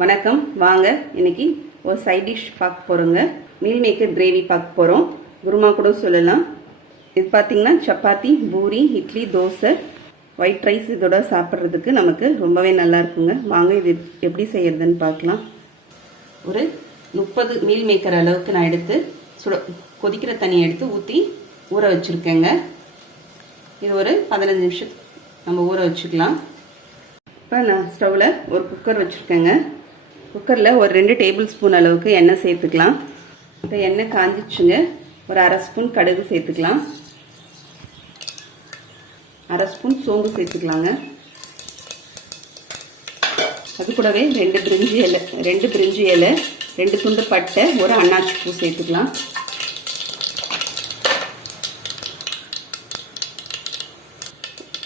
வணக்கம். வாங்க இன்னைக்கு ஒரு சைட் டிஷ் பார்க்க போகிறோங்க. மீல் மேக்கர் கிரேவி பார்க்க போகிறோம். குருமா கூட சொல்லலாம். இது பார்த்திங்கன்னா சப்பாத்தி, பூரி, இட்லி, தோசை, ஒயிட் ரைஸ் இதோட சாப்பிட்றதுக்கு நமக்கு ரொம்பவே நல்லா இருக்குங்க. வாங்க இது எப்படி செய்யறதுன்னு பார்க்கலாம். ஒரு 30 மீல் மேக்கர் அளவுக்கு நான் எடுத்து கொதிக்கிற தண்ணியை எடுத்து ஊற்றி ஊற வச்சுருக்கேங்க. இது ஒரு 15 நிமிஷம் நம்ம ஊற வச்சுக்கலாம். இப்போ நான் ஸ்டவ்வில் ஒரு குக்கர் வச்சுருக்கேங்க. குக்கரில் ஒரு 2 டேபிள் ஸ்பூன் அளவுக்கு எண்ணெய் சேர்த்துக்கலாம். இப்போ எண்ணெய் காஞ்சிச்சுங்க. ஒரு அரை ஸ்பூன் கடுகு சேர்த்துக்கலாம். அரை ஸ்பூன் சோம்பு சேர்த்துக்கலாங்க. அது கூடவே 2 பிரிஞ்சி இலை, 2 துண்டு பட்டை, ஒரு அன்னாச்சி பூ சேர்த்துக்கலாம்.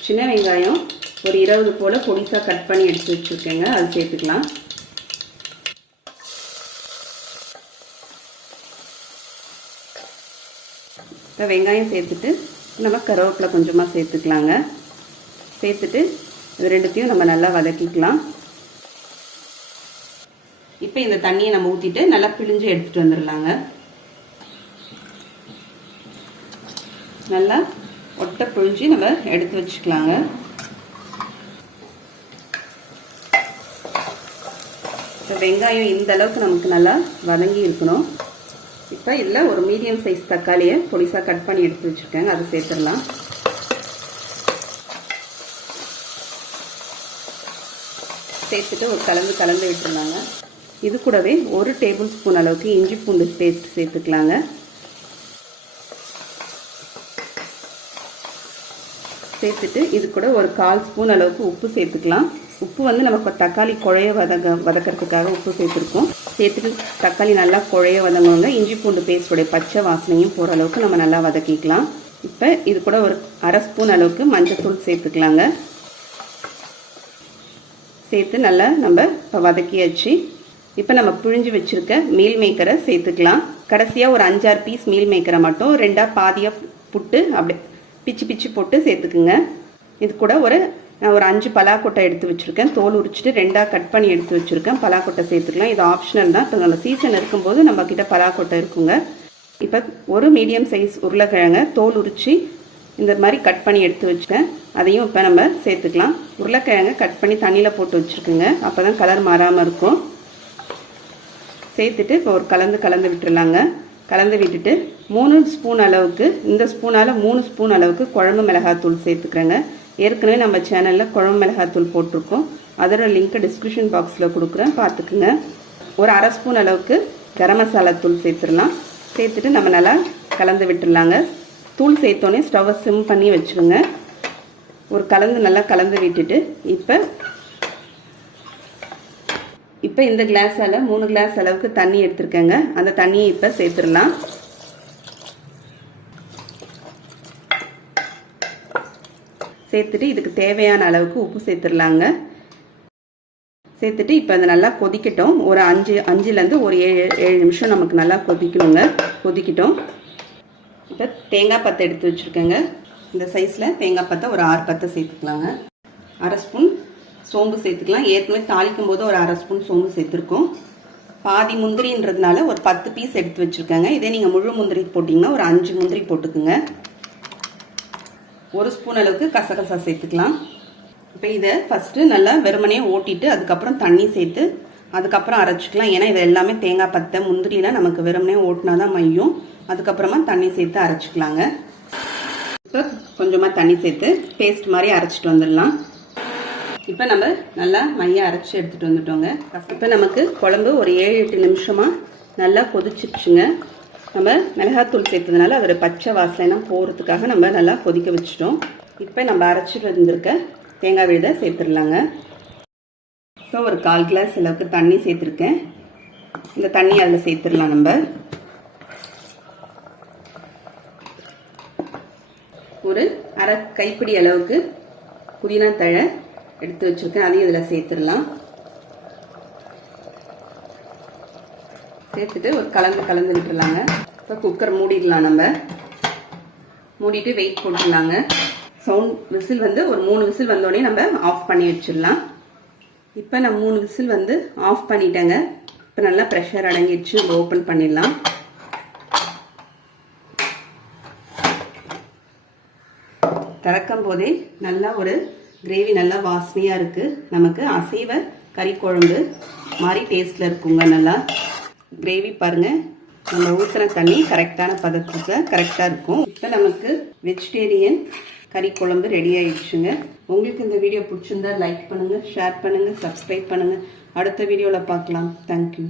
சின்ன வெங்காயம் ஒரு 20 போல் பொடிசாக கட் பண்ணி எடுத்து வச்சுருக்கேங்க. அது சேர்த்துக்கலாம். இப்போ வெங்காயம் சேர்த்துட்டு நம்ம கருவேப்பிலை கொஞ்சமாக சேர்த்துக்கலாங்க. சேர்த்துட்டு இது ரெண்டுத்தையும் நம்ம நல்லா வதக்கிக்கலாம். இப்போ இந்த தண்ணியை நம்ம ஊற்றிட்டு நல்லா பிழிஞ்சு எடுத்துகிட்டு வந்துடலாங்க. நல்லா ஒட்டை பிழிஞ்சு நம்ம எடுத்து வச்சுக்கலாங்க. இப்போ வெங்காயம் இந்த அளவுக்கு நமக்கு நல்லா வதங்கி இருக்கணும். இப்போ இதில் ஒரு மீடியம் சைஸ் தக்காளியை பொடிசாக கட் பண்ணி எடுத்து வச்சுருக்கேங்க. அதை சேர்த்துடலாம். சேர்த்துட்டு ஒரு கலந்து விட்டுருலாங்க. இது கூடவே ஒரு டேபிள் ஸ்பூன் அளவுக்கு இஞ்சி பூண்டு பேஸ்ட் சேர்த்துக்கலாங்க. சேர்த்துட்டு இது கூட ஒரு 1/4 ஸ்பூன் அளவுக்கு உப்பு சேர்த்துக்கலாம். உப்பு வந்து நமக்கு தக்காளி குழைய வதக்கிறதுக்காக உப்பு சேர்த்துருக்கோம். சேர்த்துட்டு தக்காளி நல்லா குழைய வதங்குவாங்க. இஞ்சி பூண்டு பேஸ்டோடைய பச்சை வாசனையும் போகிற அளவுக்கு நம்ம நல்லா வதக்கிக்கலாம். இப்போ இது கூட ஒரு அரை ஸ்பூன் அளவுக்கு மஞ்சள்தூள் சேர்த்துக்கலாங்க. சேர்த்து நல்லா நம்ம இப்போ வதக்கியாச்சு. இப்போ நம்ம பிழிஞ்சு வச்சுருக்க மீல் மேக்கரை சேர்த்துக்கலாம். கடைசியாக ஒரு 5-6 பீஸ் மீல் மேக்கரை மட்டும் 2ஆக பாதியாக புட்டு அப்படி பிச்சு போட்டு சேர்த்துக்குங்க. இது கூட நான் ஒரு 5 பலாக்கொட்டை எடுத்து வச்சுருக்கேன். தோல் உரிச்சிட்டு 2ஆக கட் பண்ணி எடுத்து வச்சுருக்கேன். பலாக்கொட்டை சேர்த்துக்கலாம். இது ஆப்ஷனல் தான். இப்போ நம்ம சீசன் இருக்கும்போது நம்மக்கிட்ட பலாக்கொட்டை இருக்குங்க. இப்போ ஒரு மீடியம் சைஸ் உருளைக்கிழங்கை தோல் உரித்து இந்த மாதிரி கட் பண்ணி எடுத்து வச்சுட்டேன். அதையும் இப்போ நம்ம சேர்த்துக்கலாம். உருளைக்கிழங்கை கட் பண்ணி தண்ணியில் போட்டு வச்சுருக்குங்க. அப்போ தான் கலர் மாறாமல் இருக்கும். சேர்த்துட்டு இப்போ ஒரு கலந்து விட்டுருலாங்க. கலந்து விட்டுட்டு 3 ஸ்பூன் அளவுக்கு, இந்த ஸ்பூனால் 3 ஸ்பூன் அளவுக்கு குழம்பு மிளகாத்தூள் சேர்த்துக்கிறேங்க. ஏற்கனவே நம்ம சேனலில் குழம்பு மிளகாத்தூள் போட்டிருக்கோம். அதோட லிங்க் டிஸ்கிரிப்ஷன் பாக்ஸில் கொடுக்குறேன், பார்த்துக்குங்க. ஒரு அரை ஸ்பூன் அளவுக்கு கரம் மசாலா தூள் சேர்த்துடலாம். சேர்த்துட்டு நம்ம நல்லா கலந்து விட்டுடலாங்க. தூள் சேர்த்தோன்னே ஸ்டவ்வை சிம் பண்ணி வச்சுருங்க. ஒரு நல்லா கலந்து விட்டுட்டு இப்போ இந்த கிளாஸால் 3 கிளாஸ் அளவுக்கு தண்ணி எடுத்துருக்கேங்க. அந்த தண்ணியை இப்போ சேர்த்துடலாம். சேர்த்துட்டு இதுக்கு தேவையான அளவுக்கு உப்பு சேர்த்துடலாங்க. சேர்த்துட்டு இப்போ அது நல்லா கொதிக்கட்டும். ஒரு 5லேருந்து ஒரு 7 நிமிஷம் நமக்கு நல்லா கொதிக்கட்டும். இப்போ தேங்காய் பத்தை எடுத்து வச்சுருக்கேங்க. இந்த சைஸில் தேங்காய் பத்தை ஒரு 6 பத்தை சேர்த்துக்கலாங்க. அரை ஸ்பூன் சோம்பு சேர்த்துக்கலாம். ஏற்கனவே தாளிக்கும் போது ஒரு அரை ஸ்பூன் சோம்பு சேர்த்துருக்கோம். பாதி முந்திரின்றதுனால ஒரு 10 பீஸ் எடுத்து வச்சுருக்கேங்க. இதே நீங்கள் முழு முந்திரி போட்டிங்கன்னா ஒரு 5 முந்திரி போட்டுக்குங்க. 1 ஸ்பூன் அளவுக்கு கசகசா சேர்த்துக்கலாம். இப்போ இதை ஃபஸ்ட்டு நல்லா வெறுமனே ஓட்டிட்டு அதுக்கப்புறம் தண்ணி சேர்த்து அதுக்கப்புறம் அரைச்சிக்கலாம். ஏன்னா இது எல்லாமே தேங்காய் பத்தை முந்திரிலாம் நமக்கு வெறுமனே ஓட்டினா தான் மையும். அதுக்கப்புறமா தண்ணி சேர்த்து அரைச்சிக்கலாங்க. இப்போ கொஞ்சமாக தண்ணி சேர்த்து பேஸ்ட் மாதிரி அரைச்சிட்டு வந்துடலாம். இப்போ நம்ம நல்லா மையாக அரைச்சி எடுத்துகிட்டு வந்துட்டோங்க. இப்போ நமக்கு குழம்பு ஒரு 7-8 நிமிஷமாக நல்லா கொதிச்சிருச்சுங்க. நம்ம மிளகாத்தூள் சேர்த்ததுனால அதோட பச்சை வாசனைலாம் போகிறதுக்காக நம்ம நல்லா கொதிக்க வச்சுட்டோம். இப்போ நம்ம அரைச்சிட்டு வந்திருக்க தேங்காய் விழுதை சேர்த்துடலாங்க. இப்போ ஒரு 1/4 கிளாஸ் அளவுக்கு தண்ணி சேர்த்துருக்கேன். இந்த தண்ணி அதில் சேர்த்துடலாம். நம்ம ஒரு அரை கைப்பிடி அளவுக்கு புதினா தழை எடுத்து வச்சுருக்கேன். அதையும் இதில் சேர்த்துடலாம். சேர்த்துட்டு ஒரு கலந்து விட்டுடலாங்க. இப்போ குக்கர் மூடிடலாம். நம்ம மூடிட்டு வெயிட் போட்டுடலாங்க. சவுண்ட் விசில் வந்து ஒரு 3 விசில் வந்தோடனே நம்ம ஆஃப் பண்ணி வச்சிடலாம். இப்போ நான் 3 விசில் வந்து ஆஃப் பண்ணிட்டேங்க. இப்போ நல்லா ப்ரெஷர் அடங்கிடுச்சு. ஓப்பன் பண்ணிடலாம். திறக்கும் போதே நல்லா ஒரு கிரேவி நல்லா வாசனையாக இருக்குது. நமக்கு அசைவ கறி குழம்பு மாதிரி டேஸ்ட்டில் இருக்குங்க. நல்லா கிரேவி பாருங்கள், நம்ம ஊற்றுற தண்ணி கரெக்டான பதத்துக்கு கரெக்டாக இருக்கும். இப்போ நமக்கு வெஜிடேரியன் கறி குழம்பு ரெடி ஆயிடுச்சுங்க. உங்களுக்கு இந்த வீடியோ பிடிச்சிருந்தா லைக் பண்ணுங்கள், ஷேர் பண்ணுங்கள், சப்ஸ்கிரைப் பண்ணுங்கள். அடுத்த வீடியோவில் பார்க்கலாம். தேங்க்யூ.